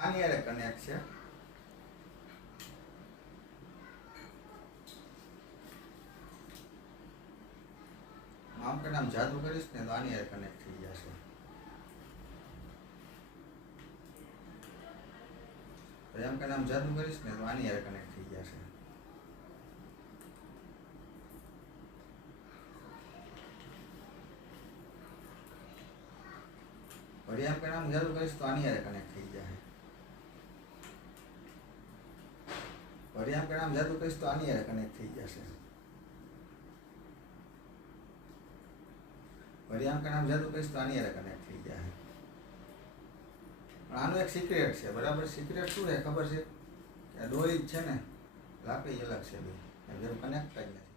આની હારે કનેક્ટ છે. આમ કે આમ જાદુ કરીશ ને તો આની હારે કનેક્ટ થઈ જશે. એમ કે આમ જાદુ કરીશ ને તો આની હારે કનેક્ટ થઈ જશે. વળી એમ કે આમ જાદુ કરીશ તો આની હારે કનેક્ટ થઈ જશે. વળી એમ કે આમ જાદુ કરીશ તો આની હારે કનેક્ટ થઈ જશે. વળી આમ કે આમ જાદુ કરીશ તો આની હારે કનેક્ટ થઈ જશે. પણ આનું એક સિક્રેટ છે, બરાબર. સિક્રેટ શું છે ખબર છે? કે દોરી જ છે ને, લાકડી અલગ છે, બે જેમ કનેક્ટ જ નથી.